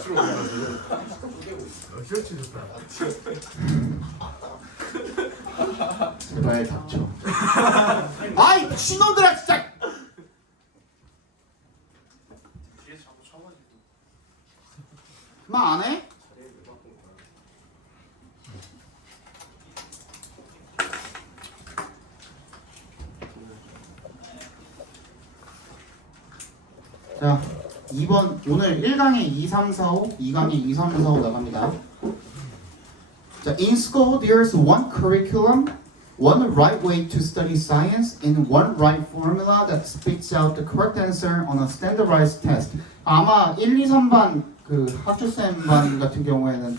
수로 올라가지고. 셔츠 좋다. 제발 닥쳐. 아이 미친놈들아 진짜. 뒤에 자꾸 쳐가지고. 말 안 해? 자, 2번 오늘 1강에 2, 3, 4, 5, 2강에 2, 3, 4, 5 나갑니다. 자, in school there's one curriculum, one right way to study science, and one right formula that spits out the correct answer on a standardized test. 아마 1, 2, 3반 그 학주쌤반 같은 경우에는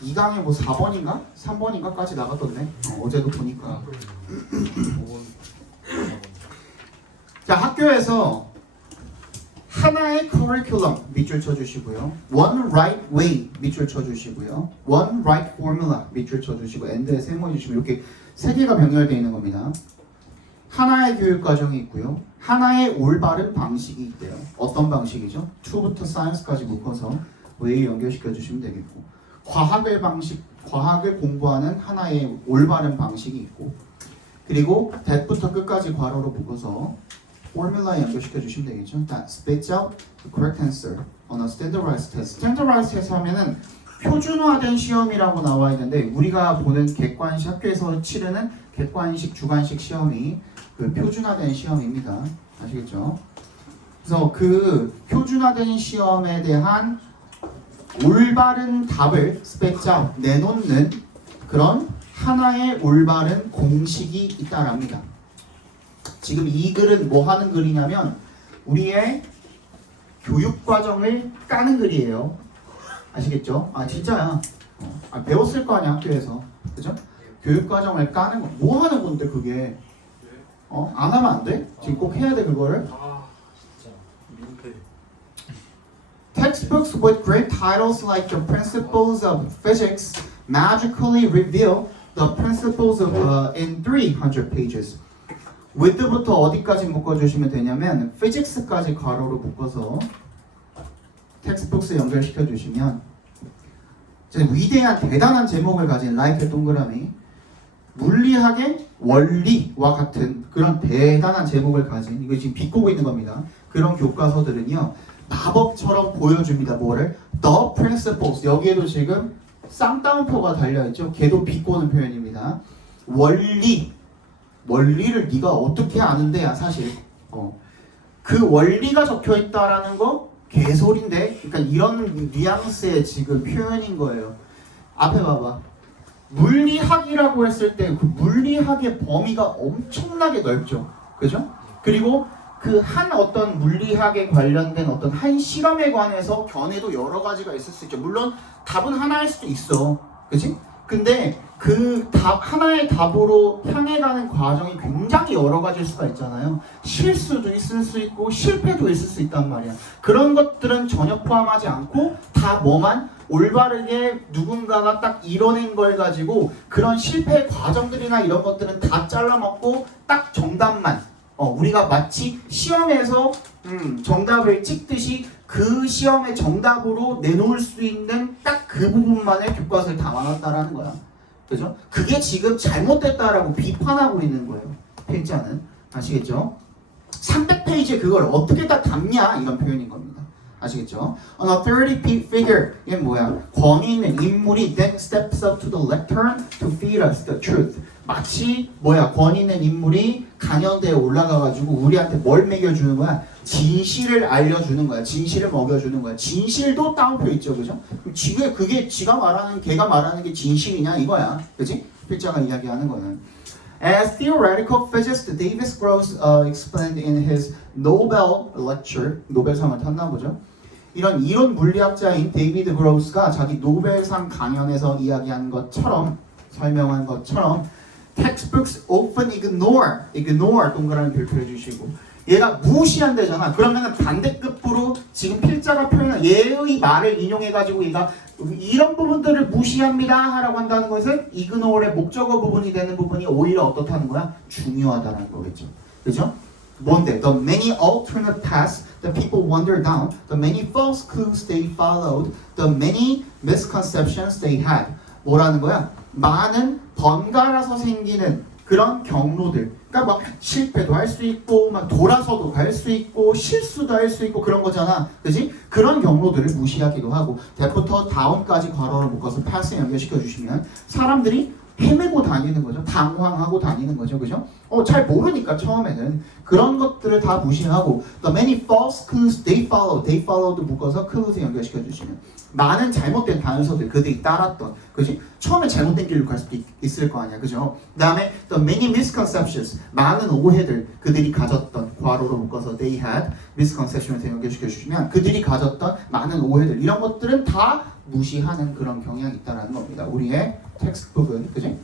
2강에 뭐 4번인가? 3번인가까지 나갔던데. 어제도 보니까. 자, 학교에서 하나의 커리큘럼 밑줄 쳐주시고요. One right way 밑줄 쳐주시고요. One right formula 밑줄 쳐주시고 end에 세모 해주시면 이렇게 세 개가 병렬되어 있는 겁니다. 하나의 교육 과정이 있고요. 하나의 올바른 방식이 있대요. 어떤 방식이죠? 2부터 science까지 묶어서 way 연결시켜 주시면 되겠고, 과학을 공부하는 하나의 올바른 방식이 있고, 그리고 that부터 끝까지 괄호로 묶어서 포뮬라에 연결시켜 주시면 되겠죠. That spits out the correct answer on a standardized test. standardized test 하면은 표준화된 시험이라고 나와 있는데, 우리가 보는 객관식, 학교에서 치르는 객관식, 주관식 시험이 그 표준화된 시험입니다. 아시겠죠? 그래서 그 표준화된 시험에 대한 올바른 답을 spits out, 내놓는 그런 하나의 올바른 공식이 있다랍니다. 지금 이 글은 뭐 하는 글이냐면 우리의 교육과정을 까는 글이에요. 아시겠죠? 아 진짜야. 배웠을 거 아니야 학교에서. 그죠? 교육과정을 까는 거. 뭐 하는 건데 그게? 안 하면 안 돼? 지금 꼭 해야 돼 그거를? 아 진짜 민폐. Textbooks with great titles like The Principles of Physics magically reveal the principles of in 300 pages. with부터 어디까지 묶어주시면 되냐면 physics까지 괄호로 묶어서 텍스트북스 연결시켜 주시면 위대한 대단한 제목을 가진 라이프 동그라미, 물리학의 원리와 같은 그런 대단한 제목을 가진, 이거 지금 비꼬고 있는 겁니다. 그런 교과서들은요 마법처럼 보여줍니다. 뭐를? The principles. 여기에도 지금 쌍따옴표가 달려있죠. 걔도 비꼬는 표현입니다. 원리를 네가 어떻게 아는데야 사실. 그 원리가 적혀있다라는 거 개소리인데, 그러니까 이런 뉘앙스의 지금 표현인 거예요. 앞에 봐봐. 물리학이라고 했을 때 그 물리학의 범위가 엄청나게 넓죠. 그죠? 그리고 그 한 어떤 물리학에 관련된 어떤 한 실험에 관해서 견해도 여러 가지가 있을 수 있죠. 물론 답은 하나일 수도 있어. 그치? 근데 그 답 하나의 답으로 향해 가는 과정이 굉장히 여러 가지일 수가 있잖아요. 실수도 있을 수 있고 실패도 있을 수 있단 말이야. 그런 것들은 전혀 포함하지 않고 다 뭐만 올바르게 누군가가 딱 이뤄낸 걸 가지고 그런 실패 과정들이나 이런 것들은 다 잘라먹고 딱 정답만, 우리가 마치 시험에서 정답을 찍듯이 그 시험의 정답으로 내놓을 수 있는 딱 그 부분만의 교과서를 담아놨다라는 거야. 그죠? 그게 지금 잘못됐다라고 비판하고 있는 거예요. 필자는. 아시겠죠? 300페이지에 그걸 어떻게 다 담냐 이런 표현인 겁니다. 아시겠죠? On a 30 figure, 이게 뭐야? 권위 있는 인물이 then steps up to the lectern to feed us the truth. 마치 뭐야? 권위 있는 인물이 강연대에 올라가가지고 우리한테 뭘 먹여주는 거야? 진실을 알려주는 거야. 진실을 먹여주는 거야. 진실도 따옴표 있죠, 그죠? 지금 그게 걔가 말하는 게 진실이냐 이거야, 그지? 필자가 이야기하는 거는. As theoretical physicist David Gross explained in his Nobel lecture, 노벨상을 탔나 보죠. 이런 이론 물리학자인 데이비드 그로스가 자기 노벨상 강연에서 이야기한 것처럼, 설명한 것처럼, textbooks often ignore 동그라미 별표 해주시고, 얘가 무시한대잖아. 그러면 반대급부로 지금 필자가 표현한 얘의 말을 인용해가지고 얘가 이런 부분들을 무시합니다 하라고 한다는 것은 ignore의 목적어 부분이 되는 부분이 오히려 어떻다는 거야? 중요하다는 거겠죠. 그죠? 뭔데? The many alternate paths that people wander down, the many false clues they followed, the many misconceptions they had. 뭐라는 거야? 많은 번갈아서 생기는 그런 경로들. 그러니까 막 실패도 할 수 있고, 막 돌아서도 갈 수 있고, 실수도 할 수 있고 그런 거잖아, 그지? 그런 경로들을 무시하기도 하고, 대부터 다운까지 괄호를 묶어서 path에 연결시켜 주시면 사람들이 헤매고 다니는 거죠. 당황하고 다니는 거죠. 그죠? 잘 모르니까 처음에는 그런 것들을 다 무시하고 the many false clues they followed 묶어서 clues에 연결시켜 주시면 많은 잘못된 단서들 그들이 따랐던, 그지? 처음에 잘못된 길로 갈 수도 있을 거 아니야. 그죠? 그 다음에 the many misconceptions 많은 오해들 그들이 가졌던, 괄호로 묶어서 they had misconceptions에 연결시켜 주시면 그들이 가졌던 많은 오해들, 이런 것들은 다 무시하는 그런 경향이 있다라는 겁니다. 우리의 텍스트북은, 그지?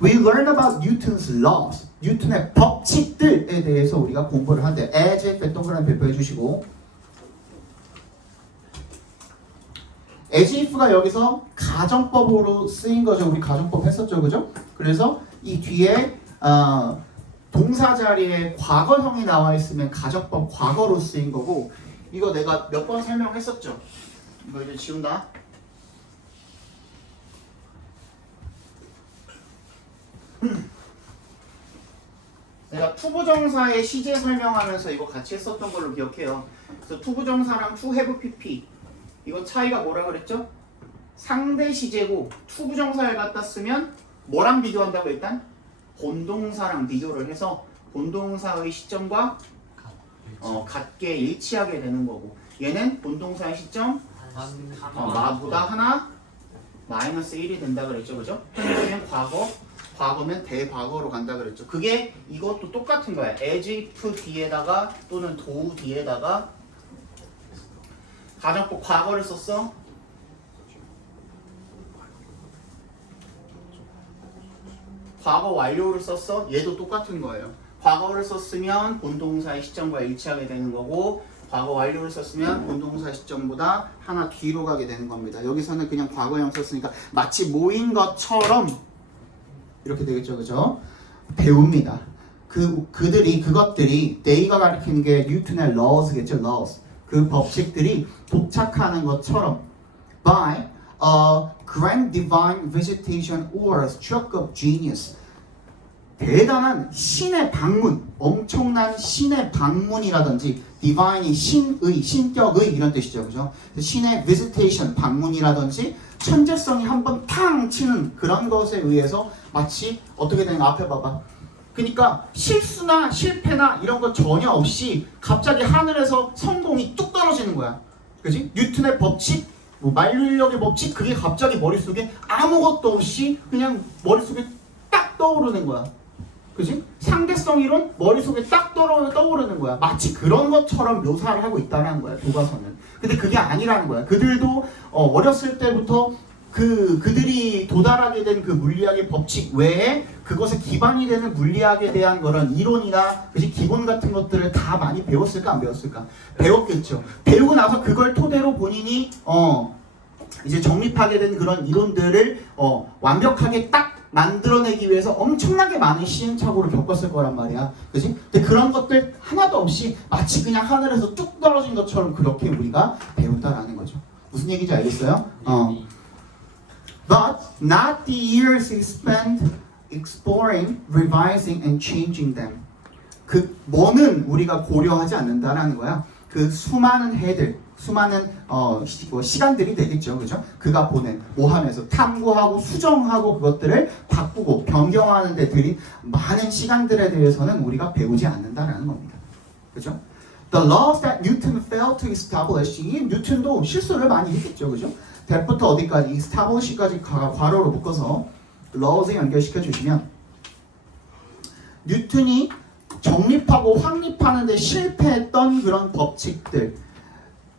We learn about Newton's laws. 뉴턴의 법칙들에 대해서 우리가 공부를 한대. as if 동그라미 배포해 주시고, as if가 여기서 가정법으로 쓰인 거죠. 우리 가정법 했었죠, 그죠? 그래서 이 뒤에 동사 자리에 과거형이 나와 있으면 가정법 과거로 쓰인 거고, 이거 내가 몇 번 설명했었죠. 이거 이제 지운다. 내가 투부정사의 시제 설명하면서 이거 같이 했었던 걸로 기억해요. 그래서 투부정사랑 to have pp 이거 차이가 뭐라 그랬죠? 상대 시제고 투부정사를 갖다 쓰면 뭐랑 비교한다고? 일단 본동사랑 비교를 해서 본동사의 시점과 같게 일치하게 되는 거고, 얘는 본동사의 시점 마보다 하나 마이너스 1이 된다 그랬죠, 그죠? 그러면 과거면 대과거로 간다 그랬죠. 그게 이것도 똑같은 거야. as if 뒤에다가 또는 do 뒤에다가 가정법 과거를 썼어. 과거 완료를 썼어. 얘도 똑같은 거예요. 과거를 썼으면 본동사의 시점과 일치하게 되는 거고, 과거 완료를 썼으면 본동사 시점보다 하나 뒤로 가게 되는 겁니다. 여기서는 그냥 과거형 썼으니까 마치 모인 것처럼 이렇게 되겠죠, 그죠? 배웁니다. 그것들이 they가 가리키는 게 뉴턴의 laws겠죠, laws. 그 법칙들이 도착하는 것처럼 by a grand divine visitation or a stroke of genius. 대단한 신의 방문, 엄청난 신의 방문이라든지, divine이 신의, 신격의 이런 뜻이죠, 그죠? 신의 visitation, 방문이라든지 천재성이 한번 탕 치는 그런 것에 의해서 마치 어떻게 되는가 앞에 봐봐. 그러니까 실수나 실패나 이런 거 전혀 없이 갑자기 하늘에서 성공이 뚝 떨어지는 거야, 그지? 뉴턴의 법칙, 뭐 만류인력의 법칙, 그게 갑자기 머릿속에 아무것도 없이 그냥 머릿속에 딱 떠오르는 거야. 그지? 상대성 이론 머릿속에 딱 떠오르는 거야. 마치 그런 것처럼 묘사를 하고 있다는 거야, 교과서는. 근데 그게 아니라는 거야. 그들도 어렸을 때부터 그들이 도달하게 된 그 물리학의 법칙 외에 그것에 기반이 되는 물리학에 대한 그런 이론이나, 그지? 기본 같은 것들을 다 많이 배웠을까 안 배웠을까? 배웠겠죠. 배우고 나서 그걸 토대로 본인이 이제 정립하게 된 그런 이론들을 완벽하게 딱 만들어내기 위해서 엄청나게 많은 시행착오를 겪었을 거란 말이야, 그지? 근데 그런 것들 하나도 없이 마치 그냥 하늘에서 뚝 떨어진 것처럼 그렇게 우리가 배운다라는 거죠. 무슨 얘기인지 알겠어요? But not the years he spent exploring, revising, and changing them. 그 뭐는 우리가 고려하지 않는다라는 거야. 그 수많은 해들, 수많은 시간들이 되겠죠, 그죠? 그가 보낸 뭐 하면서 탐구하고 수정하고 그것들을 바꾸고 변경하는 데 들인 많은 시간들에 대해서는 우리가 배우지 않는다라는 겁니다, 그죠? The laws that Newton failed to establish. 이 뉴턴도 실수를 많이 했겠죠, 그죠? that부터 어디까지? establish까지 괄호로 묶어서 laws에 연결시켜 주시면 뉴턴이 정립하고 확립하는 데 실패했던 그런 법칙들,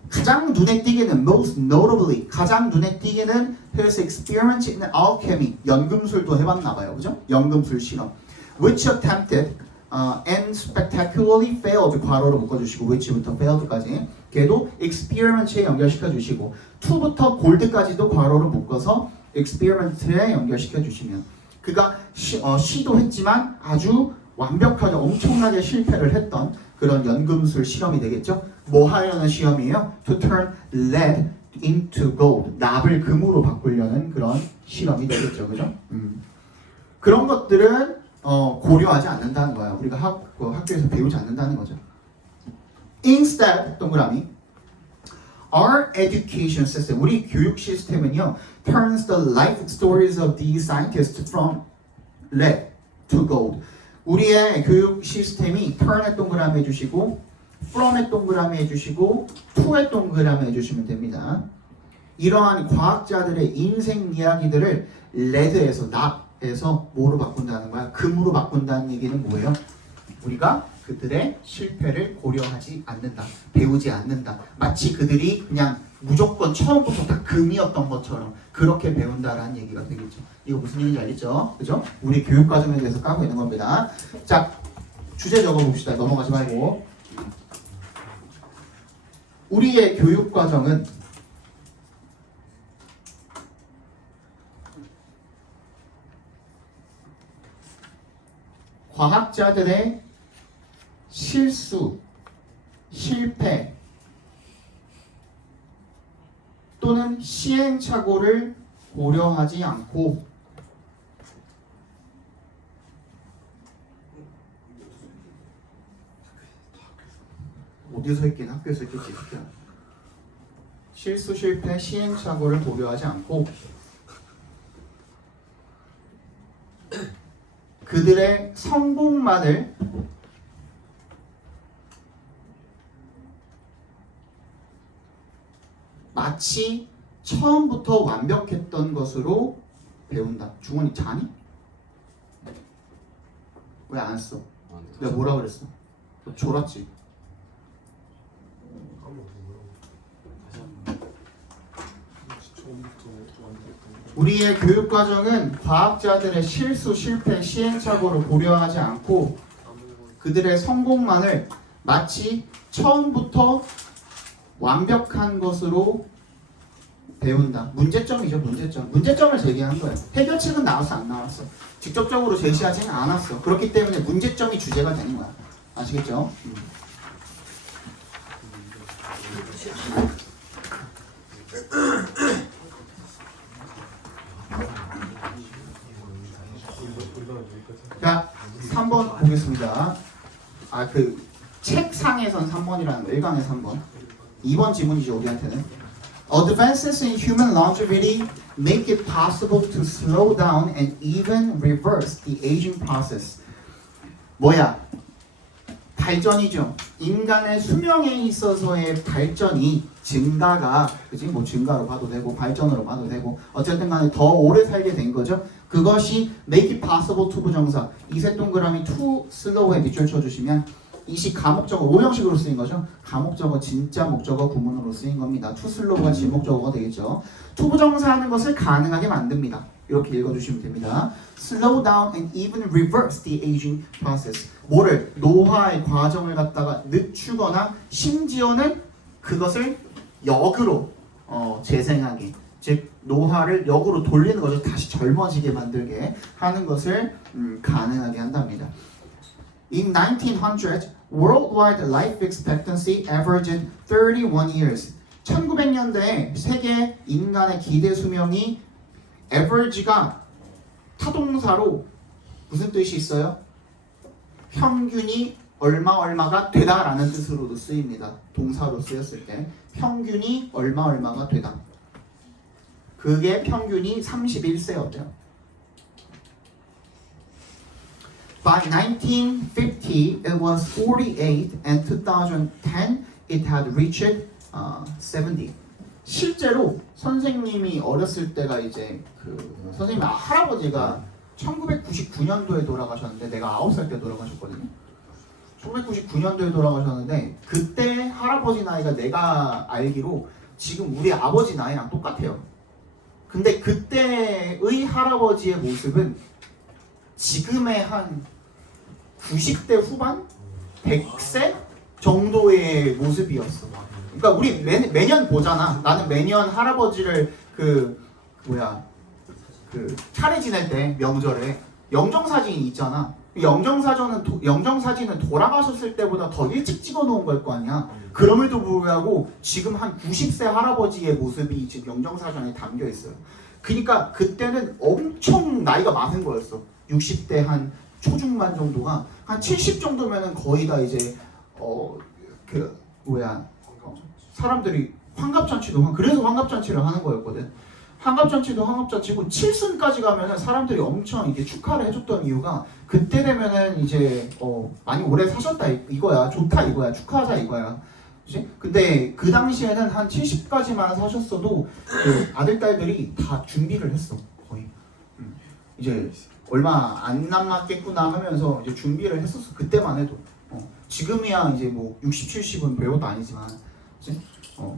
가장 눈에 띄게는 most notably 가장 눈에 띄게는 his experiment in alchemy, 연금술도 해봤나 봐요, 그죠? 연금술 실험, which attempted and spectacularly failed, 괄호로 묶어주시고 which부터 failed까지 걔도 experiment에 연결시켜 주시고 to부터 gold까지도 괄호로 묶어서 experiment에 연결시켜 주시면 그가 시도했지만 아주 완벽하게 엄청나게 실패를 했던 그런 연금술 실험이 되겠죠. 뭐 하려는 시험이에요? To turn lead into gold. 납을 금으로 바꾸려는 그런 실험이 되겠죠. 그죠? 그런 것들은 고려하지 않는다는 거야. 우리가 학교에서 배우지 않는다는 거죠. Instead, 동그라미. Our education system, 우리 교육 시스템은요, turns the life stories of these scientists from lead to gold. 우리의 교육 시스템이 turn의 동그라미 해주시고, from의 동그라미 해주시고, to의 동그라미 해주시면 됩니다. 이러한 과학자들의 인생 이야기들을 lead에서, 납에서 뭐로 바꾼다는 거야? 금으로 바꾼다는 얘기는 뭐예요? 우리가 그들의 실패를 고려하지 않는다. 배우지 않는다. 마치 그들이 그냥 무조건 처음부터 다 금이었던 것처럼 그렇게 배운다라는 얘기가 되겠죠. 이거 무슨 얘기인지 알겠죠? 그죠? 우리 교육 과정에 대해서 까고 있는 겁니다. 자, 주제 적어봅시다. 넘어가지 말고. 우리의 교육 과정은 과학자들의 실수, 실패 또는 시행착오를 고려하지 않고 어디서 했긴 학교에서 했겠지. 실수, 실패, 시행착오를 고려하지 않고 그들의 성공만을 마치 처음부터 완벽했던 것으로 배운다. 중원이 자니? 왜 안 써? 내가 뭐라 그랬어? 너 졸았지? 우리의 교육 과정은 과학자들의 실수, 실패, 시행착오를 고려하지 않고 그들의 성공만을 마치 처음부터 완벽한 것으로 배운다. 문제점이죠, 문제점. 문제점을 제기한 거예요. 해결책은 나왔어, 안 나왔어? 직접적으로 제시하지는 않았어. 그렇기 때문에 문제점이 주제가 되는 거야. 아시겠죠? 자, 3번 보겠습니다. 책상에선 3번이라는 거, 1강에 3번. 2번 지문이죠, 우리한테는. Advances in human longevity make it possible to slow down and even reverse the aging process. 뭐야? 발전이죠. 인간의 수명에 있어서의 발전이 증가가, 그지? 뭐 증가로 봐도 되고 발전으로 봐도 되고 어쨌든 간에 더 오래 살게 된 거죠. 그것이 make it possible to 부정사 이세 동그라미 to slow에 밑줄 쳐주시면 이시 가목적어 오형식으로 쓰인 거죠. 가목적어 진짜 목적어 구문으로 쓰인 겁니다. to slow가 지목적어가 되겠죠. to 부정사하는 것을 가능하게 만듭니다. 이렇게 읽어주시면 됩니다. Slow down and even reverse the aging process. 뭐를? 노화의 과정을 갖다가 늦추거나 심지어는 그것을 역으로 재생하게, 즉 노화를 역으로 돌리는 거죠. 다시 젊어지게 만들게 하는 것을 가능하게 한답니다. In 1900, worldwide life expectancy averaged 31 years. 1900년대에 세계 인간의 기대 수명이 average가 타동사로 무슨 뜻이 있어요? 평균이 얼마가 되다라는 뜻으로도 쓰입니다. 동사로 쓰였을 때 평균이 얼마가 되다. 그게 평균이 31세였대요. By 1950, it was 48, and 2010, it had reached 70. 실제로 선생님이 어렸을 때가 이제 선생님 할아버지가 1999년도에 돌아가셨는데 내가 9살 때 돌아가셨거든요. 1999년도에 돌아가셨는데 그때 할아버지 나이가 내가 알기로 지금 우리 아버지 나이랑 똑같아요. 근데 그때의 할아버지의 모습은 지금의 한 90대 후반? 100세 정도의 모습이었어. 그러니까 우리 매년 보잖아. 나는 매년 할아버지를 차례 지낼 때 명절에 영정사진이 있잖아. 영정사진은 돌아가셨을 때보다 더 일찍 찍어놓은 걸 거 아니야. 그럼에도 불구하고 지금 한 90세 할아버지의 모습이 지금 영정사진에 담겨 있어요. 그러니까 그때는 엄청 나이가 많은 거였어. 60대 한 초중반 정도가 한 70 정도면은 거의 다 이제 사람들이 환갑잔치도 그래서 환갑잔치를 하는 거였거든. 환갑잔치도 환갑잔치고 칠순까지 가면은 사람들이 엄청 이게 축하를 해줬던 이유가 그때 되면은 이제 많이 오래 사셨다 이거야. 좋다 이거야. 축하하자 이거야. 그치? 근데 그 당시에는 한 70까지만 사셨어도 그 아들 딸들이 다 준비를 했어 거의. 이제 얼마 안 남았겠구나 하면서 이제 준비를 했었어. 그때만 해도. 지금이야 이제 뭐 60, 70은 별것도 아니지만. 그치?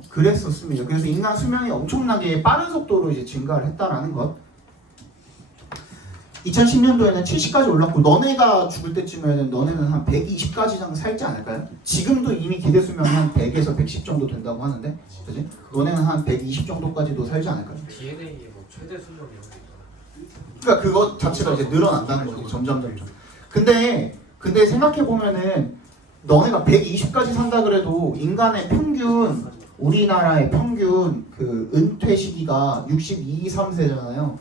그랬었습니다. 그래서 인간 수명이 엄청나게 빠른 속도로 이제 증가를 했다라는 것. 2010년도에는 70까지 올랐고 너네가 죽을 때쯤에는 너네는 한 120까지 정도 살지 않을까요? 지금도 이미 기대 수명이 한 100에서 110 정도 된다고 하는데, 그지? 너네는 한 120 정도까지도 살지 않을까요? DNA의 뭐 최대 수명 이런 게 있잖아. 그러니까 그것 자체가 이제 늘어난다는 거지 점점. 근데 생각해 보면은 너네가 120까지 산다 그래도 인간의 평균 우리나라의 평균 그 은퇴 시기가 62, 3세잖아요.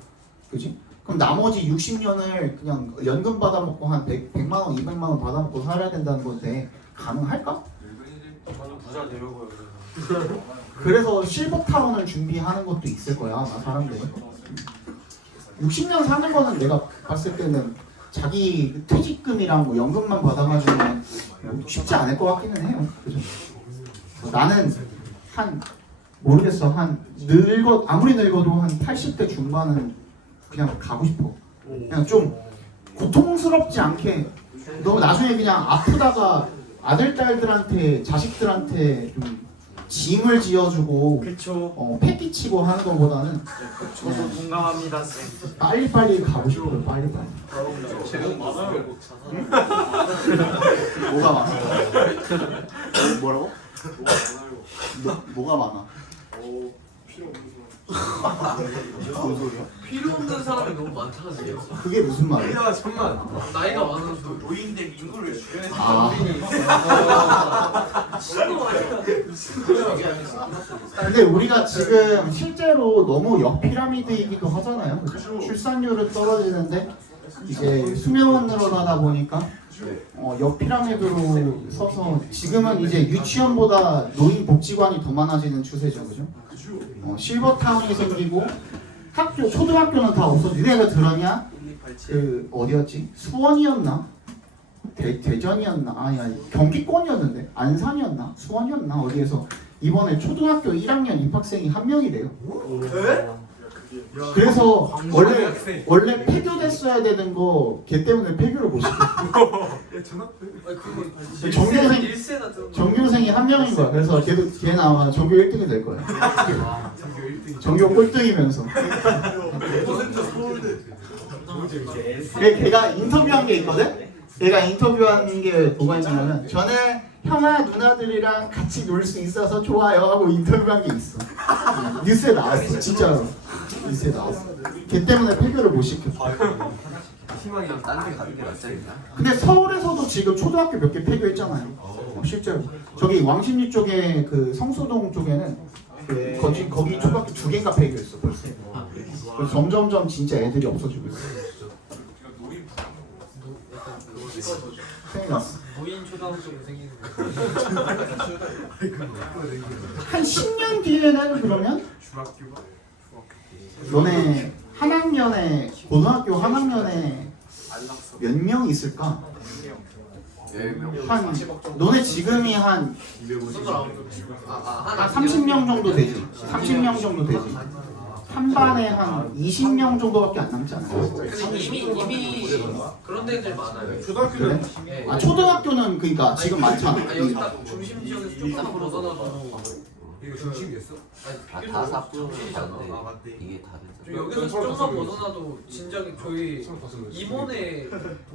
그지? 그럼 나머지 60년을 그냥 연금 받아먹고 한 100만 원, 200만 원 받아먹고 살아야 된다는 건데 가능할까? 저는 부자 되려고요. 그래서 실버타운을 준비하는 것도 있을 거야 아마 사람들이. 60년 사는 거는 내가 봤을 때는 자기 퇴직금이랑 뭐 연금만 받아가지고 쉽지 않을 것 같기는 해요. 그죠? 나는 모르겠어. 아무리 늙어도 한 80대 중반은 그냥 가고 싶어. 그냥 좀 고통스럽지 않게. 너 나중에 그냥 아프다가 아들, 딸들한테, 자식들한테 좀 짐을 지어주고 패 끼치고 하는 것보다는 저도 공감합니다, 쌤. 빨리빨리 가고 싶어요. 빨리빨리. 재능 많아요. 뭐가 많아? 뭐라고? 뭐가 많아? 필요 없는 무슨 소리야? 필요 없는 사람이 너무 많다세요. 그게 무슨 말이야? 사람. 천만. 나이가 많아서 노인된 인구를 주변에서 아. 근데 우리가 지금 실제로 너무 역피라미드이기도 하잖아요. 출산율은 떨어지는데 이제 수명은 늘어나다 보니까 역피라미드로 서서 지금은 이제 유치원보다 노인복지관이 더 많아지는 추세죠, 그죠? 실버타운이 생기고 초등학교는 다 없어지고. 내가 들었냐? 그 어디였지? 수원이었나? 대전이었나? 아니 경기권이었는데 안산이었나? 수원이었나? 어디에서 이번에 초등학교 1학년 입학생이 1명이래요. 그래서 원래 폐교됐어야 되는 거 걔 때문에 폐교를 못 시켜. 전교생이 1명인 거야. 그래서 걔는 아마 전교 1등이 될 거야. 전교 꼴등이면서. 걔가 인터뷰한 게 있거든? 얘가 인터뷰한 게 뭐가 있냐면 저는 형아 누나들이랑 같이 놀 수 있어서 좋아요 하고 인터뷰한 게 있어. 뉴스에 나왔어. 진짜로. 뉴스에 나왔어. 걔 때문에 폐교를 못 시켜. 희망이랑 딴 데 가는 게 낫지 않냐? 근데 서울에서도 지금 초등학교 몇 개 폐교했잖아요. 실제로. 저기 왕십리 쪽에 그 성수동 쪽에는 거기 초등학교 2개인가 폐교했어 벌써. 그래서 점점점 진짜 애들이 없어지고 있어. 큰일 났어. 노인 초등학생이 생기는 한 10년 뒤에는 그러면 너네 한 학년에 고등학교 한 학년에 몇 명 있을까? 한 너네 지금이 한 30명 정도 되지. 30명 정도 되지. 한 반에 한 20명 정도밖에 안 남지 않아요? 근데 이미 그런 데들 많아요. 초등학교는 네. 초등학교는 그러니까 지금 많잖아. 여기 딱 중심 지역에서 조금만 벗어나도 이거 중심이었어? 다 삽수는 중심이잖아. 맞네. 이게 다 됐어. 여기서 조금만 벗어나도 진작에 저희 임원에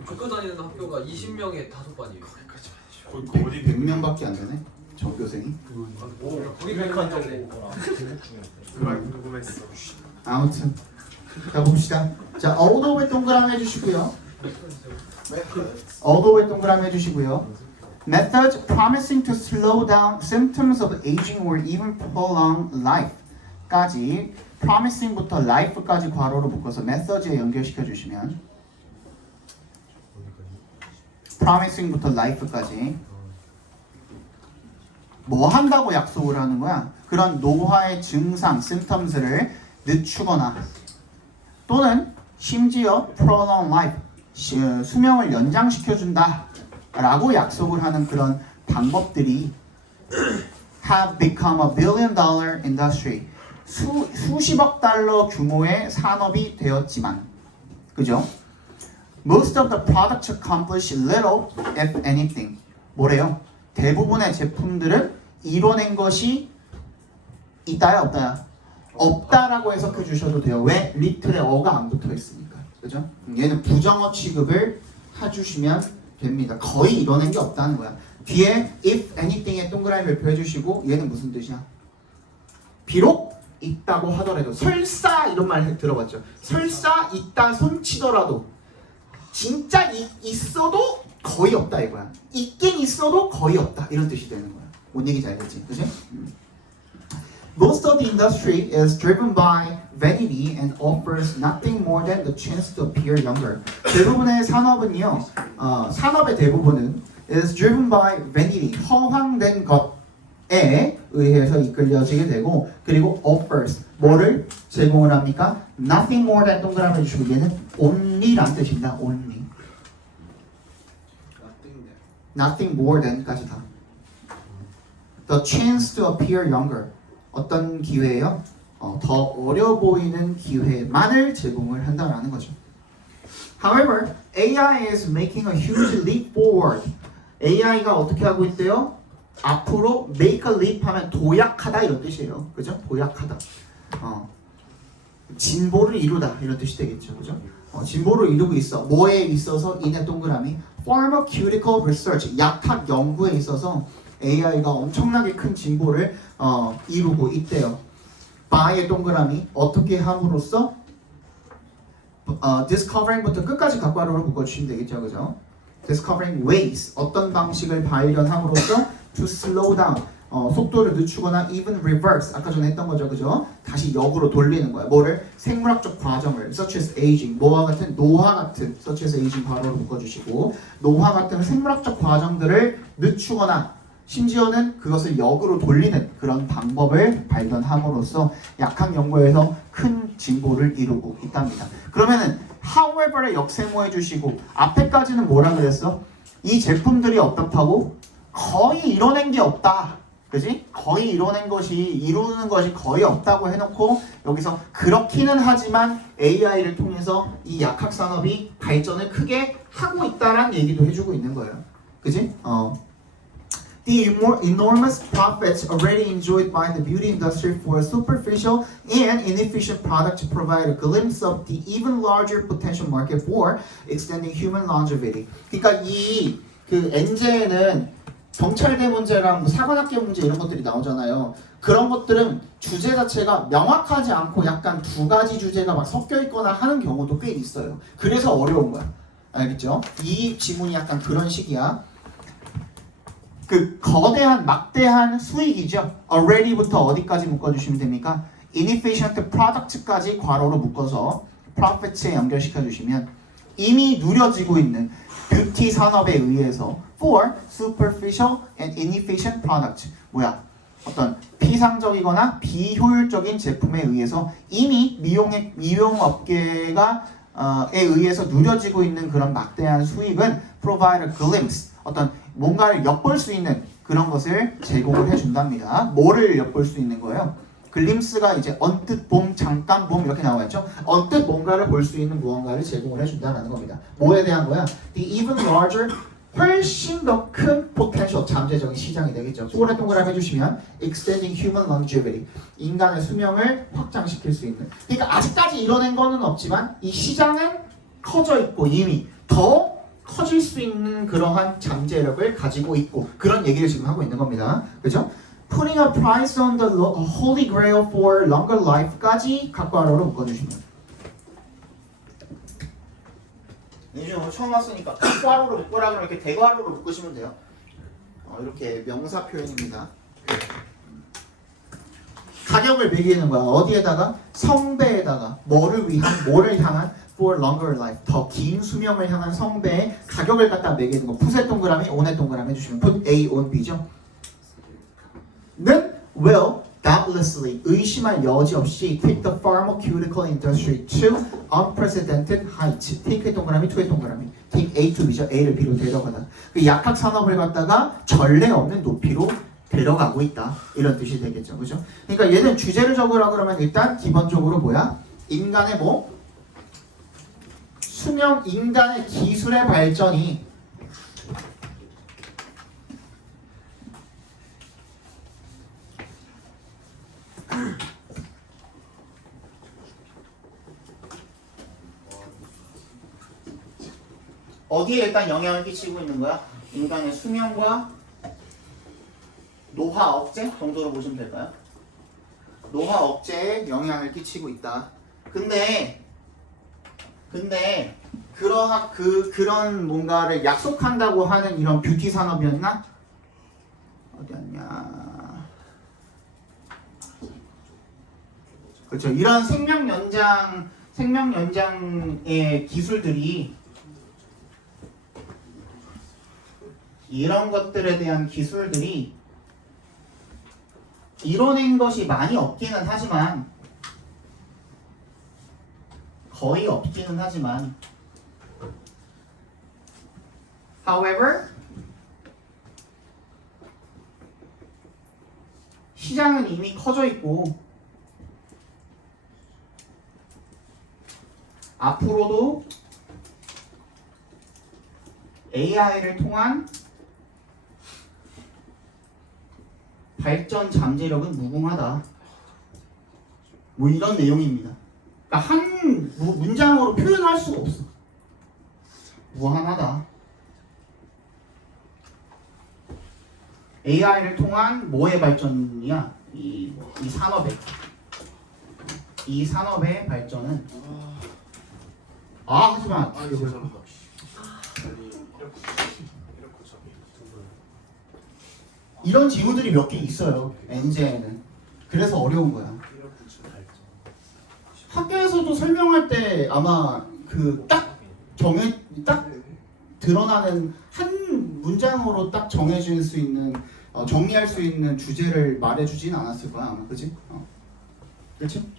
좁혀 다니는 학교가 20명에 5반이에요. 거의 100명밖에 안 되네. 전교생이. 거기 백화점. 아무튼 자 봅시다. 자 어우더웨 동그라미 해주시고요. although 동그라미 해주시고요. Methods promising to slow down symptoms of aging or even prolong life까지 promising부터 life까지 괄호로 묶어서 methods에 연결시켜 주시면 promising부터 life까지 뭐 한다고 약속을 하는 거야? 그런 노화의 증상, symptoms를 늦추거나 또는 심지어 prolong life, 수명을 연장시켜준다 라고 약속을 하는 그런 방법들이 have become a billion dollar industry, 수십억 달러 규모의 산업이 되었지만, 그죠? Most of the products accomplish little, if anything. 뭐래요? 대부분의 제품들은 이뤄낸 것이 있다야 없다야? 없다라고 해석해 주셔도 돼요. 왜? 리틀에 어가 안 붙어 있으니까. 그죠? 얘는 부정어 취급을 해주시면 됩니다. 거의 이뤄낸 게 없다는 거야. 뒤에 if anything에 동그라미 별표해 주시고 얘는 무슨 뜻이야? 비록 있다고 하더라도 설사 이런 말 들어봤죠? 설사 있다 손치더라도 진짜 있어도 거의 없다 이거야. 있긴 있어도 거의 없다 이런 뜻이 되는 거야. 뭔 얘기인지 알겠지? 그치? Most of the industry is driven by vanity and offers nothing more than the chance to appear younger. 대부분의 산업은요, 산업의 대부분은 is driven by vanity, 허황된 것에 의해서 이끌려지게 되고, 그리고 offers, 뭐를 제공을 합니까? Nothing more than 동그라미 해주시고 얘는 only란 뜻입니다. only. Nothing more than까지 다. The chance to appear younger. 어떤 기회예요? 더 어려 보이는 기회만을 제공을 한다라는 거죠. However, AI is making a huge leap forward. AI가 어떻게 하고 있대요? 앞으로 make a leap 하면 도약하다 이런 뜻이에요. 그죠? 도약하다. 진보를 이루다 이런 뜻이 되겠죠. 그죠? 진보를 이루고 있어. 뭐에 있어서? 이내 동그라미. Pharmaceutical research. 약학 연구에 있어서 AI가 엄청나게 큰 진보를 이루고 있대요. by의 동그라미 어떻게 함으로써 discovering부터 끝까지 각괄호로 묶어주시면 되겠죠, 그죠? discovering ways 어떤 방식을 발견함으로써 to slow down 속도를 늦추거나 even reverse 아까 전에 했던 거죠, 그죠? 다시 역으로 돌리는 거야. 뭐를? 생물학적 과정을 such as aging 노화 같은 such as aging 바로로 묶어주시고 노화 같은 생물학적 과정들을 늦추거나 심지어는 그것을 역으로 돌리는 그런 방법을 발견함으로써 약학 연구에서 큰 진보를 이루고 있답니다. 그러면은 however에 역세모해 주시고 앞에까지는 뭐라 그랬어? 이 제품들이 어떻다고? 거의 이뤄낸 게 없다. 그지? 거의 이루는 것이 거의 없다고 해놓고 여기서 그렇기는 하지만 AI를 통해서 이 약학 산업이 발전을 크게 하고 있다라는 얘기도 해주고 있는 거예요. 그지? The enormous profits already enjoyed by the beauty industry for superficial and inefficient products provide a glimpse of the even larger potential market for extending human longevity. 그러니까 그 엔제에는 경찰대 문제랑 사관학교 문제 이런 것들이 나오잖아요. 그런 것들은 주제 자체가 명확하지 않고 약간 두 가지 주제가 막 섞여 있거나 하는 경우도 꽤 있어요. 그래서 어려운 거야. 알겠죠? 이 지문이 약간 그런 식이야. 그 거대한 막대한 수익이죠. already부터 어디까지 묶어주시면 됩니까? inefficient product까지 괄호로 묶어서 profits에 연결시켜 주시면 이미 누려지고 있는 뷰티 산업에 의해서 for superficial and inefficient products 뭐야? 어떤 피상적이거나 비효율적인 제품에 의해서 이미 미용업계가 에 의해서 누려지고 있는 그런 막대한 수익은 provide a glimpse 어떤 뭔가를 엿볼 수 있는 그런 것을 제공을 해준답니다. 뭐를 엿볼 수 있는 거예요? 글림스가 이제 언뜻 봄, 잠깐 봄 이렇게 나와 있죠. 언뜻 뭔가를 볼 수 있는 무언가를 제공을 해준다는 겁니다. 뭐에 대한 거야? The even larger 훨씬 더 큰 potential 잠재적인 시장이 되겠죠. 동그란 동그란 해주시면 extending human longevity 인간의 수명을 확장시킬 수 있는. 그러니까 아직까지 이뤄낸 거는 없지만 이 시장은 커져 있고 이미 더 커질 수 있는 그러한 잠재력을 가지고 있고 그런 얘기를 지금 하고 있는 겁니다. 그죠? Putting a price on the holy grail for longer life까지 각괄호로 묶어주시면 요즘 오늘 처음 왔으니까 괄호로 묶으라 그러면 이렇게 대괄호로 묶으시면 돼요. 이렇게 명사 표현입니다. 가격을 매기는 거야. 어디에다가? 성배에다가. 뭐를 향한? For longer life. 더 긴 수명을 향한 성배의 가격을 갖다 매기는 거. 풋의 동그라미, on의 동그라미 해주시면 put A, on B죠. 는 will doubtlessly 의심할 여지 없이 take the pharmaceutical industry to unprecedented heights. take의 동그라미, to의 동그라미. take A to B죠. A를 B로 데려가다. 그 약학 산업을 갖다가 전례 없는 높이로 데려가고 있다. 이런 뜻이 되겠죠. 그죠? 그러니까 얘는 주제를 적으라 그러면 일단 기본적으로 뭐야? 인간의 뭐? 수명, 인간의 기술의 발전이 어디에 일단 영향을 끼치고 있는 거야? 인간의 수명과 노화 억제 정도로 보시면 될까요? 노화 억제에 영향을 끼치고 있다. 근데 그런 뭔가를 약속한다고 하는 이런 뷰티 산업이었나? 어디였냐? 그렇죠. 이런 생명 연장의 기술들이 이런 것들에 대한 기술들이 이뤄낸 것이 많이 없기는 하지만 거의 없기는 하지만 however 시장은 이미 커져 있고 앞으로도 AI를 통한 발전 잠재력은 무궁하다. 뭐 이런 내용입니다. 그러니까 한 문장으로 표현할 수가 없어. 무한하다. AI를 통한 뭐의 발전이야? 이 산업의 발전은 하지마. 죄송합니다. 이런 지문들이 몇 개 있어요. 엔제에는. 그래서 어려운 거야. 학교에서도 설명할 때 아마 그 딱 드러나는 한 문장으로 딱 정해질 수 있는 정리할 수 있는 주제를 말해주진 않았을 거야 아마. 그치? 그렇지?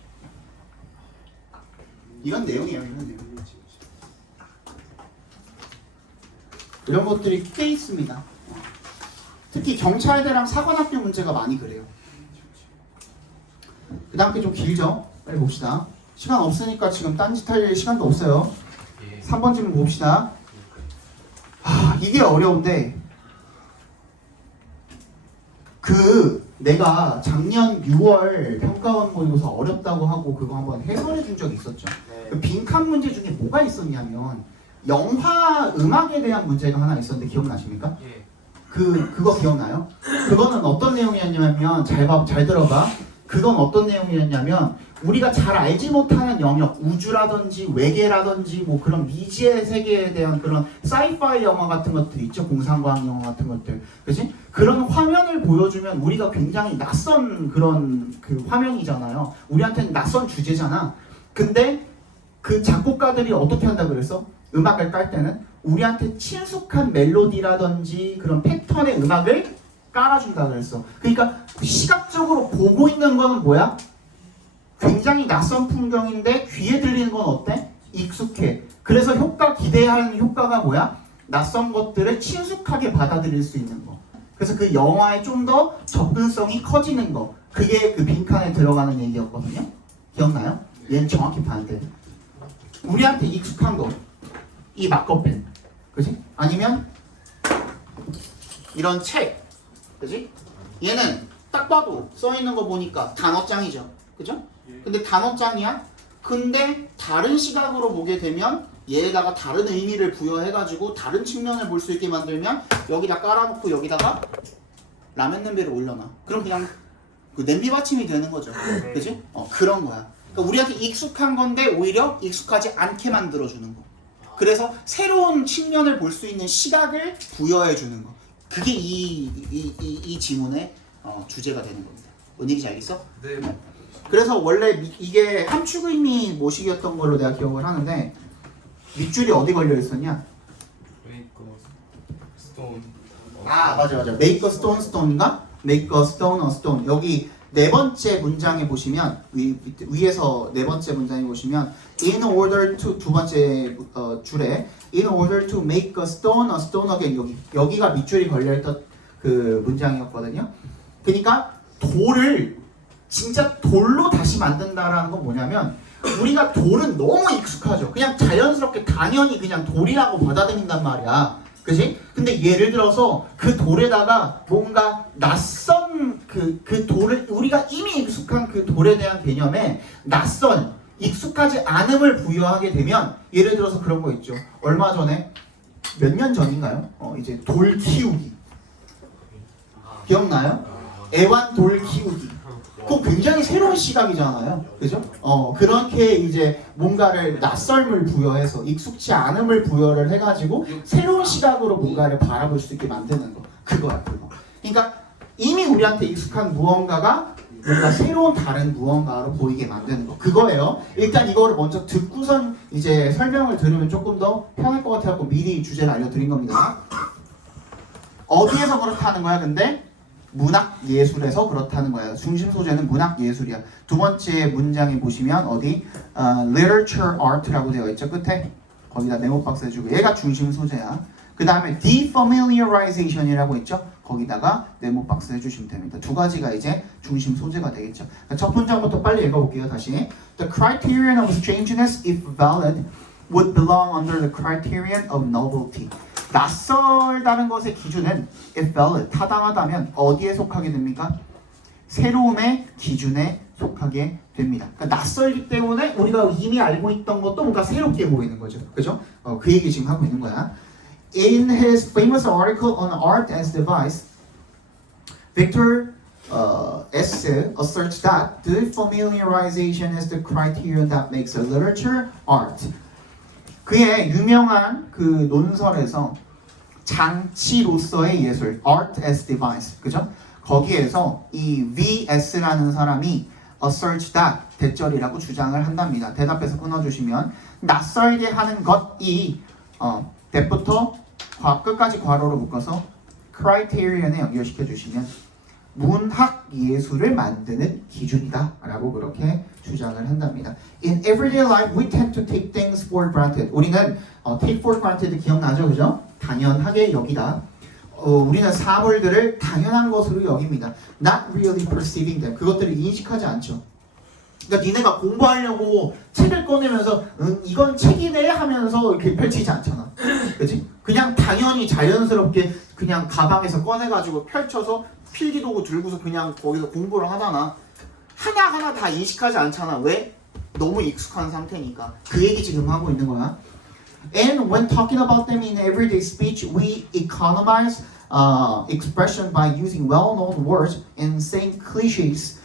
이런 내용이에요. 이런 것들이 꽤 있습니다. 특히 경찰대랑 사관학교 문제가 많이 그래요. 그 다음 게 좀 길죠? 빨리 봅시다. 시간 없으니까 지금 딴짓 할 시간도 없어요. 3번 질문 봅시다. 이게 어려운데 내가 작년 6월 평가원 모의고사 어렵다고 하고 그거 한번 해설해 준 적이 있었죠. 그 빈칸 문제 중에 뭐가 있었냐면 영화 음악에 대한 문제가 하나 있었는데 기억나십니까? 그거 기억나요? 그거는 어떤 내용이었냐면 잘 들어봐. 그건 어떤 내용이었냐면 우리가 잘 알지 못하는 영역, 우주라든지 외계라든지 뭐 그런 미지의 세계에 대한 그런 사이파이 영화 같은 것들 있죠. 공상과학 영화 같은 것들. 그치? 그런 화면을 보여주면 우리가 굉장히 낯선 그런 그 화면이잖아요. 우리한테는 낯선 주제잖아. 근데 그 작곡가들이 어떻게 한다 그랬어? 음악을 깔 때는 우리한테 친숙한 멜로디라든지 그런 패턴의 음악을 깔아준다 그랬어. 그러니까 시각적으로 보고 있는 거는 뭐야? 굉장히 낯선 풍경인데 귀에 들리는 건 어때? 익숙해. 그래서 기대하는 효과가 뭐야? 낯선 것들을 친숙하게 받아들일 수 있는 거. 그래서 그 영화에 좀 더 접근성이 커지는 거. 그게 그 빈칸에 들어가는 얘기였거든요. 기억나요? 얘는 정확히 반대. 우리한테 익숙한 거. 이 마커펜. 그지? 아니면 이런 책. 그지? 얘는 딱 봐도 써있는 거 보니까 단어장이죠. 그죠? 근데 단어장이야? 근데 다른 시각으로 보게 되면 얘에다가 다른 의미를 부여해가지고 다른 측면을 볼 수 있게 만들면 여기다 깔아놓고 여기다가 라면 냄비를 올려놔. 그럼 그냥 그 냄비 받침이 되는 거죠. 그지? 그런 거야. 그러니까 우리한테 익숙한 건데 오히려 익숙하지 않게 만들어주는 거. 그래서 새로운 측면을 볼 수 있는 시각을 부여해 주는 거. 그게 이 지문의 주제가 되는 겁니다. 뭔 얘기인지 알겠어? 네. 그래서 원래 이게 함축의미 모식이었던 걸로 내가 기억을 하는데 밑줄이 어디 걸려 있었냐? 스톤. 아 맞아. Make a stone stone인가? Make a stone a stone. 여기 네 번째 문장에 보시면 위에서 네 번째 문장에 보시면 in order to 두 번째 줄에 in order to make a stone again 여기가 밑줄이 걸려있던 그 문장이었거든요. 그러니까 돌을 진짜 돌로 다시 만든다라는 건 뭐냐면 우리가 돌은 너무 익숙하죠. 그냥 자연스럽게 당연히 그냥 돌이라고 받아들인단 말이야. 그지? 근데 예를 들어서 그 돌에다가 뭔가 낯선 그 돌을 우리가 이미 익숙한 그 돌에 대한 개념에 낯선 익숙하지 않음을 부여하게 되면 예를 들어서 그런 거 있죠. 얼마 전에 몇 년 전인가요? 이제 돌 키우기 기억나요? 애완 돌 키우기. 그거 굉장히 새로운 시각이잖아요. 그죠? 그렇게 이제 뭔가를 낯설음을 부여해서 익숙치 않음을 부여를 해가지고 새로운 시각으로 뭔가를 바라볼 수 있게 만드는 거. 그거야, 그거. 그러니까 이미 우리한테 익숙한 무언가가 뭔가 새로운 다른 무언가로 보이게 만드는 거. 그거예요. 일단 이거를 먼저 듣고선 이제 설명을 들으면 조금 더 편할 것 같아서 미리 주제를 알려드린 겁니다. 어디에서 그렇다는 거야, 근데? 문학 예술에서 그렇다는 거예요. 중심 소재는 문학 예술이야. 두 번째 문장에 보시면 어디 literature art라고 되어 있죠. 끝에 거기다 네모 박스 해주고 얘가 중심 소재야. 그 다음에 defamiliarization이라고 있죠. 거기다가 네모 박스 해주시면 됩니다. 두 가지가 이제 중심 소재가 되겠죠. 첫 문장부터 빨리 읽어볼게요. 다시 The criterion of strangeness, if valid, would belong under the criterion of novelty. 낯설다는 것의 기준은 if valid, 타당하다면 어디에 속하게 됩니까? 새로움의 기준에 속하게 됩니다. 그러니까 낯설기 때문에 우리가 이미 알고 있던 것도 뭔가 새롭게 보이는 거죠. 그죠? 그 얘기 지금 하고 있는 거야. In his famous article on art as device, Victor S. asserts that the familiarization is the criterion that makes a literature art. 그의 유명한 그 논설에서 장치로서의 예술, art as device, 그죠? 거기에서 이 VS라는 사람이 assert that 대절이라고 주장을 한답니다. 대답해서 끊어주시면 낯설게 하는 것이 that부터 끝까지 괄호로 묶어서 criterion에 연결시켜 주시면 문학 예술을 만드는 기준이다 라고 그렇게 주장을 한답니다. In everyday life we tend to take things for granted. 우리는 take for granted 기억나죠? 그죠? 당연하게 여기다. 우리는 사물들을 당연한 것으로 여깁니다. Not really perceiving them. 그것들을 인식하지 않죠. 그러니까 니네가 공부하려고 책을 꺼내면서 이건 책이네 하면서 이렇게 펼치지 않잖아. 그치? 그냥 당연히 자연스럽게 그냥 가방에서 꺼내가지고 펼쳐서 필기도구 들고서 그냥 거기서 공부를 하잖아. 하나하나 다 인식하지 않잖아. 왜? 너무 익숙한 상태니까. 그 얘기 지금 하고 있는 거야. And when talking about them in everyday speech, we economize expression by using well-known words and saying cliches,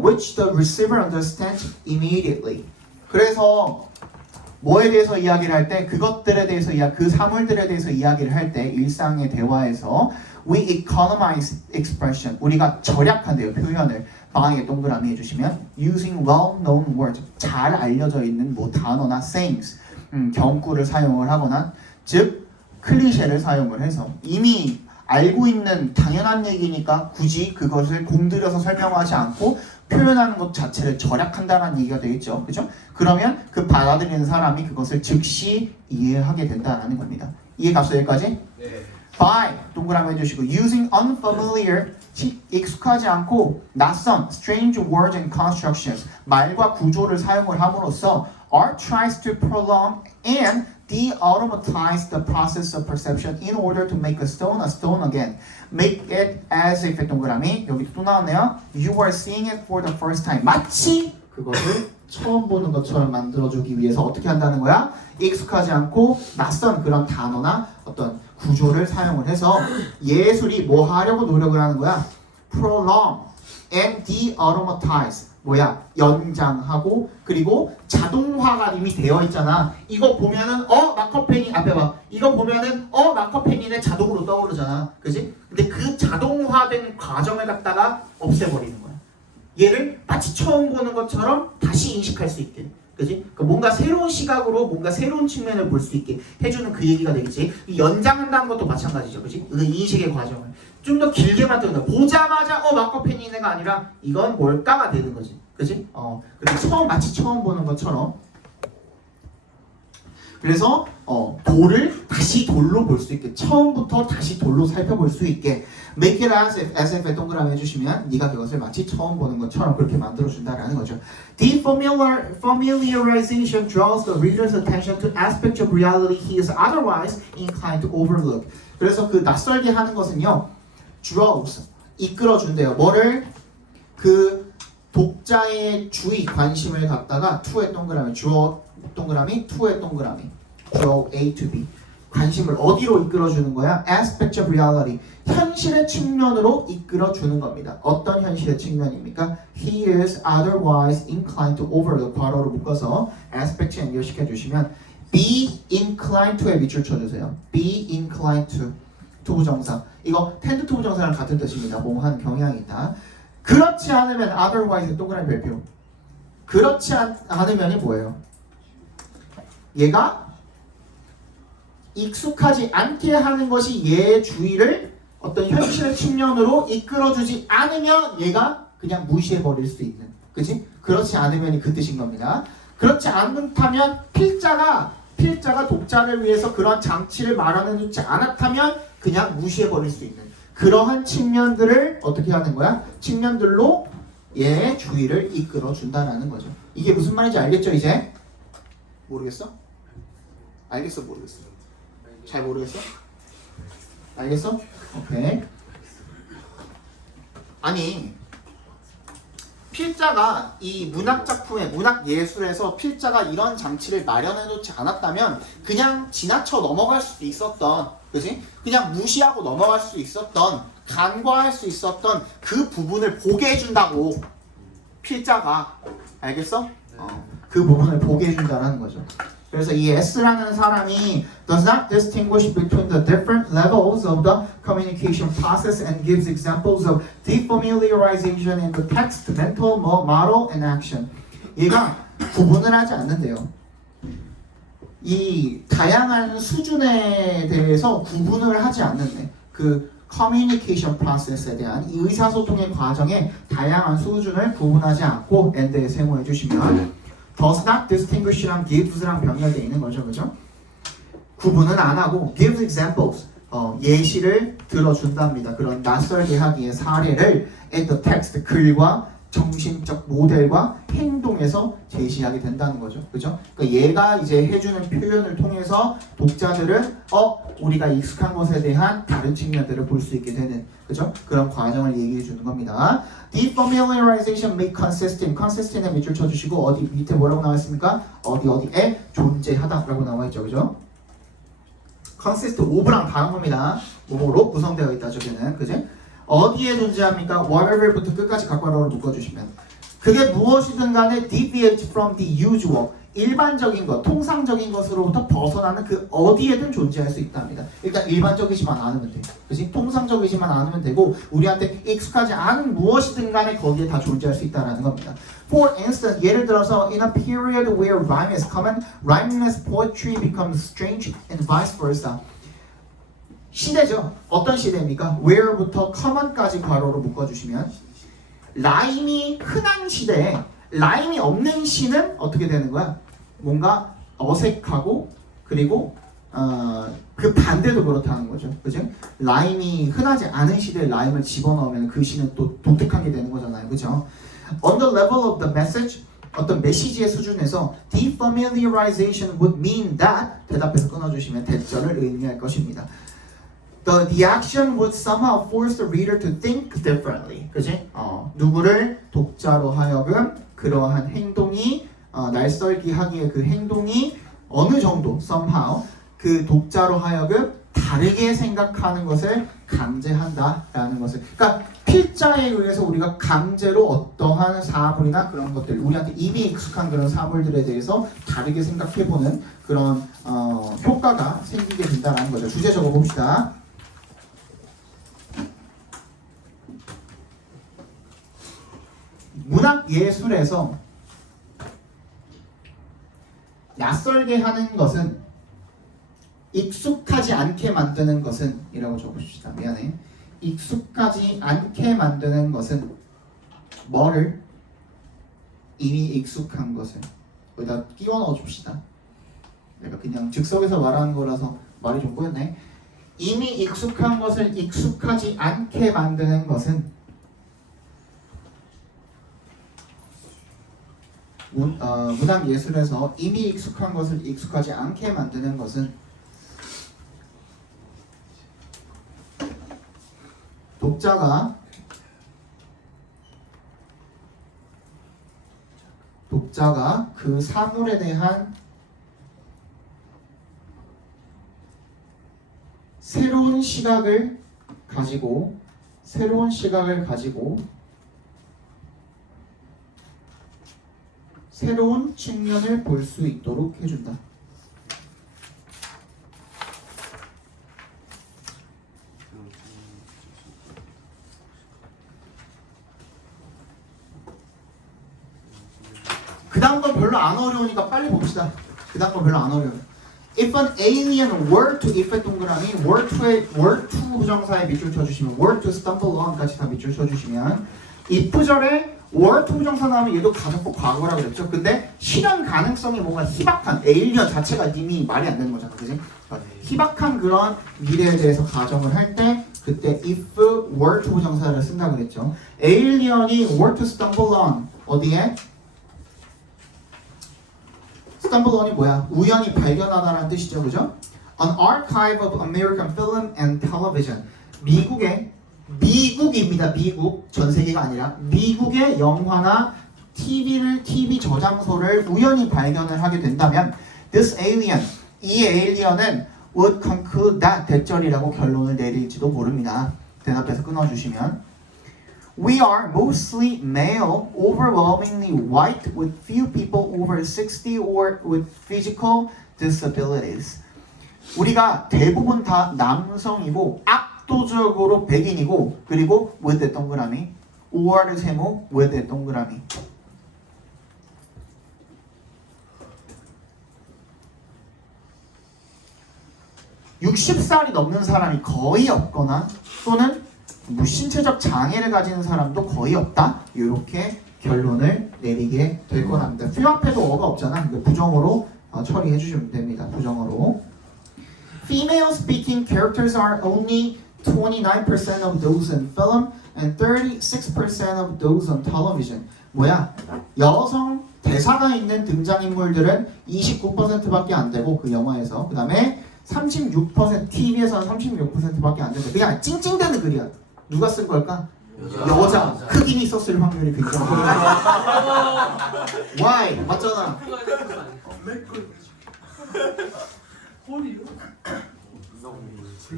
which the receiver understands immediately. 그래서 뭐에 대해서 이야기를 할 때, 그것들에 대해서 그 사물들에 대해서 이야기를 할 때 일상의 대화에서 we economize expression. 우리가 절약한대요, 표현을. 방향에 동그라미 해주시면 using well-known words. 잘 알려져 있는 뭐 단어나 sayings. 경구를 사용을 하거나 즉 클리셰를 사용을 해서 이미 알고 있는 당연한 얘기니까 굳이 그것을 공들여서 설명하지 않고 표현하는 것 자체를 절약한다는 얘기가 되겠죠. 그죠? 그러면 그 받아들이는 사람이 그것을 즉시 이해하게 된다는 겁니다. 이해 갔어요 여기까지? 네. By 동그라미 해주시고 using unfamiliar 익숙하지 않고 낯선 strange words and constructions 말과 구조를 사용을 함으로써 art tries to prolong and de-automatize the process of perception in order to make a stone again. Make it as if 동그라미 여기 또 나왔네요. You are seeing it for the first time. 마치 그것을 처음 보는 것처럼 만들어주기 위해서 어떻게 한다는 거야? 익숙하지 않고 낯선 그런 단어나 어떤 구조를 사용을 해서 예술이 뭐 하려고 노력을 하는 거야? Prolong and de-automatize. 뭐야 연장하고 그리고 자동화가 이미 되어 있잖아. 이거 보면은 마커펜이 앞에 봐. 이거 보면은 마커펜이네 자동으로 떠오르잖아. 그지? 근데 그 자동화된 과정을 갖다가 없애버리는 거야. 얘를 마치 처음 보는 것처럼 다시 인식할 수 있게. 그지? 그러니까 뭔가 새로운 시각으로 뭔가 새로운 측면을 볼 수 있게 해주는 그 얘기가 되겠지. 이 연장한다는 것도 마찬가지죠. 그지? 그 인식의 과정을 좀 더 길게 만드는 거야. 보자마자 마커펜이네가 아니라 이건 뭘까가 되는 거지. 그지? 그래서 마치 처음 보는 것처럼. 그래서 돌을 다시 돌로 볼 수 있게, 처음부터 다시 돌로 살펴볼 수 있게 make it as if에 동그라미 해주시면 네가 그것을 마치 처음 보는 것처럼 그렇게 만들어준다라는 거죠. Defamiliarization draws the reader's attention to aspects of reality he is otherwise inclined to overlook. 그래서 그 낯설게 하는 것은요, draws, 이끌어준대요. 뭐를? 그 독자의 주의, 관심을 갖다가 to의 동그라미, draw 동그라미, to의 동그라미, draw A to B. 관심을 어디로 이끌어주는 거야? aspect of reality, 현실의 측면으로 이끌어주는 겁니다. 어떤 현실의 측면입니까? He is otherwise inclined to overlook. 괄호로 묶어서 aspect 연결시켜 주시면 be inclined to에 밑줄 쳐주세요. be inclined to, 투부정사. 이거 tend to 부정사랑 같은 뜻입니다. 몽한 경향이 있다. 그렇지 않으면 otherwise 동그라미 별표. 그렇지 않으면이 뭐예요? 얘가 익숙하지 않게 하는 것이 얘의 주의를 어떤 현실의 측면으로 이끌어주지 않으면 얘가 그냥 무시해버릴 수 있는, 그치? 그렇지 않으면이 그 뜻인 겁니다. 그렇지 않다면 필자가 독자를 위해서 그런 장치를 마련해주지 않았다면 그냥 무시해버릴 수 있는 그러한 측면들을 어떻게 하는 거야? 측면들로 얘의 주의를 이끌어준다라는 거죠. 이게 무슨 말인지 알겠죠 이제? 모르겠어? 알겠어 모르겠어? 잘 모르겠어? 알겠어? 오케이. 아니 필자가 이 문학작품에 문학예술에서 필자가 이런 장치를 마련해 놓지 않았다면 그냥 지나쳐 넘어갈 수도 있었던, 그지? 그냥 무시하고 넘어갈 수 있었던, 간과할 수 있었던 그 부분을 보게 해준다고. 필자가. 알겠어? 그 부분을 보게 해준다는 거죠. 그래서 이 S라는 사람이 does not distinguish between the different levels of the communication process and gives examples of defamiliarization in the text, mental model, and action. 얘가 구분을 하지 않는데요. 이 다양한 수준에 대해서 구분을 하지 않는데 그 커뮤니케이션 프로세스에 대한 이 의사소통의 과정에 다양한 수준을 구분하지 않고 end에 세모해 주시면 does not distinguish랑 gives랑 병렬되어 있는 거죠, 그죠? 구분은 안 하고 gives examples, 예시를 들어준답니다. 그런 낯설게 하기의 사례를 in the text, 글과 정신적 모델과 행동에서 제시하게 된다는 거죠, 그죠? 그러니까 얘가 이제 해주는 표현을 통해서 독자들은 우리가 익숙한 것에 대한 다른 측면들을 볼 수 있게 되는, 그죠? 그런 과정을 얘기해 주는 겁니다. Defamiliarization make consistent에 밑줄 쳐주시고 어디 밑에 뭐라고 나와 있습니까? 어디에 존재하다라고 나와 있죠, 그죠? consist of랑 다른 겁니다. 뭐로 구성되어 있다 저기는, 그지? 어디에 존재합니까? whatever부터 끝까지 각괄호로 묶어주시면 그게 무엇이든 간에 deviate from the usual, 일반적인 것, 통상적인 것으로부터 벗어나는 그 어디에든 존재할 수 있답니다. 일단 일반적이지만 않으면 돼. 그치? 통상적이지만 않으면 되고 우리한테 익숙하지 않은 무엇이든 간에 거기에 다 존재할 수 있다는 겁니다. For instance, 예를 들어서 in a period where rhyme is common, rhymeless poetry becomes strange and vice versa. 시대죠. 어떤 시대입니까? where부터 common까지 괄호로 묶어주시면 라임이 흔한 시대에 라임이 없는 시는 어떻게 되는 거야? 뭔가 어색하고 그리고 그 반대도 그렇다는 거죠. 그죠? 라임이 흔하지 않은 시대에 라임을 집어넣으면 그 시는 또 독특한 게 되는 거잖아요. 그죠? On the level of the message, 어떤 메시지의 수준에서 defamiliarization would mean that, 대답해서 끊어주시면 대절을 의미할 것입니다. The action would somehow force the reader to think differently. 그지? 누구를 독자로 하여금 그러한 행동이 낯설기 하기에 그 행동이 어느 정도 somehow 그 독자로 하여금 다르게 생각하는 것을 강제한다라는 것을. 그러니까 필자에 의해서 우리가 강제로 어떠한 사물이나 그런 것들, 우리한테 이미 익숙한 그런 사물들에 대해서 다르게 생각해보는 그런 효과가 생기게 된다는 거죠. 주제 적어봅시다. 문학 예술에서 낯설게 하는 것은, 익숙하지 않게 만드는 것은 이라고 적어봅시다. 미안해. 익숙하지 않게 만드는 것은 뭐를? 이미 익숙한 것을. 여기다 끼워 넣어줍시다. 내가 그냥 즉석에서 말하는 거라서 말이 좀 꼬였네. 이미 익숙한 것을 익숙하지 않게 만드는 것은 문학 예술에서 이미 익숙한 것을 익숙하지 않게 만드는 것은 독자가 그 사물에 대한 새로운 시각을 가지고 새로운 측면을 볼 수 있도록 해준다. 그 다음 건 별로 안 어려우니까 빨리 봅시다. 그 다음 건 별로 안 어려워요. If an alien were to, if 동그라미, were to 부정사에 밑줄 쳐주시면, were to stumble on까지 다 밑줄 쳐주시면, if절에 were to 부정사 나오면 얘도 가정법 과거라 그랬죠. 근데 실현 가능성이 뭔가 희박한, 에일리언 자체가 이미 말이 안 되는 거잖아, 그지? 희박한 그런 미래에 대해서 가정을 할 때 그때 if were to 부정사를 쓴다 그랬죠. 에일리언이 were to stumble on 어디에? stumble on이 뭐야? 우연히 발견하다라는 뜻이죠, 그죠? An archive of American film and television. 미국입니다. 미국 전 세계가 아니라 미국의 영화나 TV 저장소를 우연히 발견을 하게 된다면 this alien, 이 에일리언은 would conclude that 대절이라고 결론을 내릴지도 모릅니다. 대답해서 끊어주시면 We are mostly male, overwhelmingly white, with few people over 60 or with physical disabilities. 우리가 대부분 다 남성이고 압도적으로 백인이고 그리고 with 동그라미, or의 세모, with 동그라미. (60살이) 넘는 사람이 거의 없거나 또는 뭐 신체적 장애를 가지는 사람도 거의 없다. 이렇게 결론을 내리게 될 거랍니다. few 앞에도 어가 없잖아. 부정어로 처리해 주시면 됩니다. 부정어로. Female speaking characters are only 29% of those in film and 36% of those on television. 뭐야? 여성 대사가 있는 등장인물들은 29%밖에 안 되고 그 영화에서 그 다음에 36% TV에서는 36%밖에 안 된다. 그냥 찡찡대는 글이야. 누가 쓴 걸까? 여자. 흑인이 썼을 확률이 굉장히 높아. Why? 맞잖아.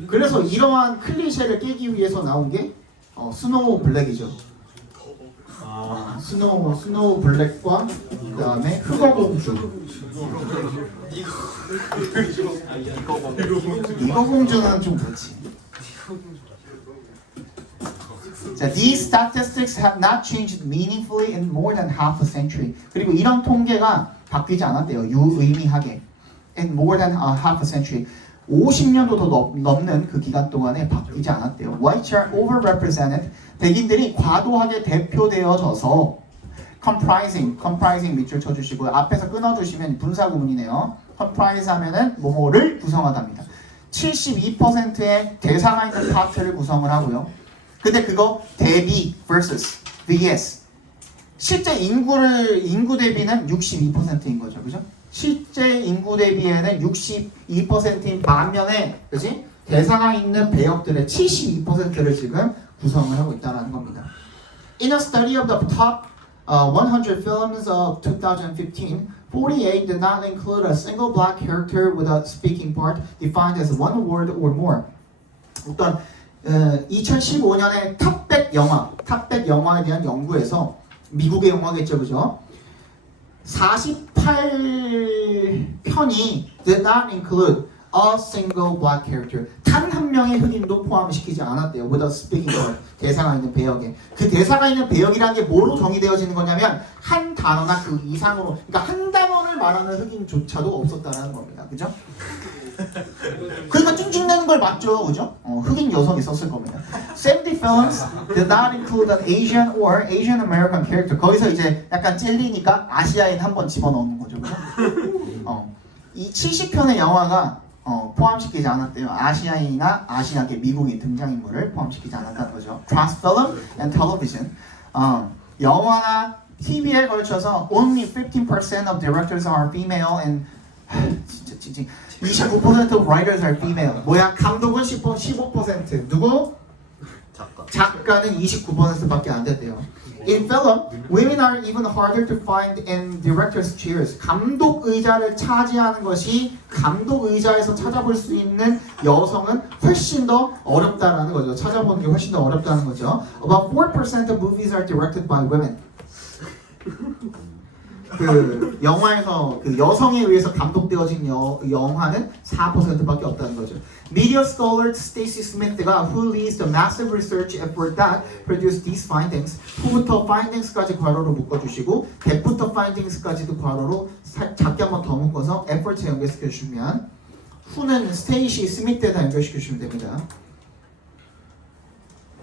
그래서 이러한 클리셰를 깨기 위해서 나온 게 스노우 블랙이죠. 스노우 블랙과 그 다음에 흑어공주. 이거공주는 좀 그렇지. 자, these statistics have not changed meaningfully in more than half a century. 그리고 이런 통계가 바뀌지 않았대요. 유의미하게. In more than half a century. 50년도 더 넘는 그 기간 동안에 바뀌지 않았대요. Whites are overrepresented. 백인들이 과도하게 대표되어져서 comprising 밑줄 쳐주시고요. 앞에서 끊어주시면 분사구문이네요. comprise 하면은 뭐뭐를 구성하답니다. 72%의 대사가 있는 파트를 구성을 하고요. 근데 그거 대비 versus vs 실제 인구 대비는 62%인 거죠, 그죠? 실제 인구 대비에는 62%인 반면에, 그지? 대사가 있는 배역들의 72%를 지금 구성을 하고 있다는 겁니다. In a study of the top 100 films of 2015, 48 did not include a single black character with a speaking part defined as one word or more. 어떤 2015년에 탑100 영화에 대한 연구에서 미국의 영화겠죠, 그죠? 48편이 did not include a single black character. 단 한 명의 흑인도 포함시키지 않았대요. with a speaking part. 대사가 있는 배역에. 그 대사가 있는 배역이라는 게 뭐로 정의되어지는 거냐면 한 단어나 그 이상으로, 그러니까 한 단어를 말하는 흑인조차도 없었다라는 겁니다. 그죠? 그러니까 찡찡대는 걸 맞죠, 그죠? 흑인 여성이 썼을 겁니다. 70 films did not include an Asian or Asian American character. 거기서 이제 약간 찔리니까 아시아인 한 번 집어넣는 거죠, 그죠? 이 70편의 영화가 포함시키지 않았대요. 아시아인이나 아시아계 미국인 등장인물을 포함시키지 않았다는 거죠. Trans film and television. 영화나 TV에 걸쳐서 only 15% of directors are female and 진짜 찡찡 29% of writers are female. 뭐야? 감독은 15%. 누구? 작가는 29%밖에 안 됐대요. In film, women are even harder to find in directors' chairs. 감독 의자를 차지하는 것이 감독 의자에서 찾아볼 수 있는 여성은 훨씬 더 어렵다라는 거죠. 찾아보는 게 훨씬 더 어렵다는 거죠. About 4% of movies are directed by women. 그 영화에서 그 여성에 의해서 감독되어진 영화는 4%밖에 없다는 거죠. Media scholar Stacy Smith가 who leads the massive research effort that produced these findings. who부터 findings까지 괄호로 묶어주시고 that부터 findings까지도 괄호로 작게 한번 더 묶어서 effort에 연결시켜 주시면 who는 스테이시 스미스에다 연결시켜 주시면 됩니다.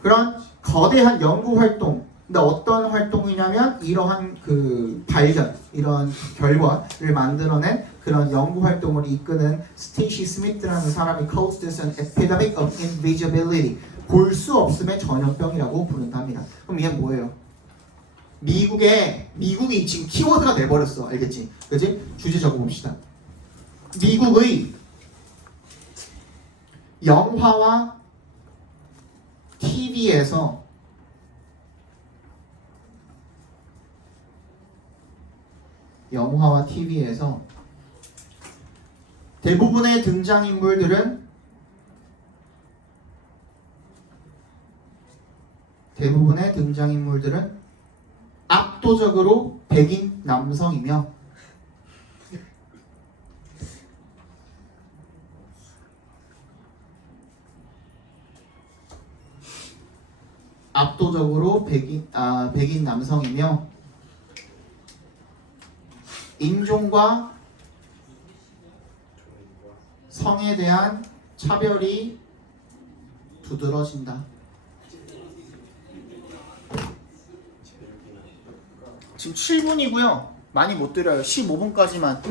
그런 거대한 연구 활동. 근데 어떤 활동이냐면 이러한 그 발견, 이러한 결과를 만들어낸 그런 연구 활동을 이끄는 스테이시 스미스라는 사람이 calls this an epidemic of invisibility. 볼 수 없음의 전염병이라고 부른답니다. 그럼 이게 뭐예요? 미국이 지금 키워드가 돼버렸어. 알겠지? 그지? 주제 적어봅시다. 미국의 영화와 TV에서 대부분의 등장인물들은 압도적으로 백인 남성이며 백인 남성이며 인종과 성에 대한 차별이 두드러진다. 지금 7분이고요. 많이 못 드려요. 15분까지만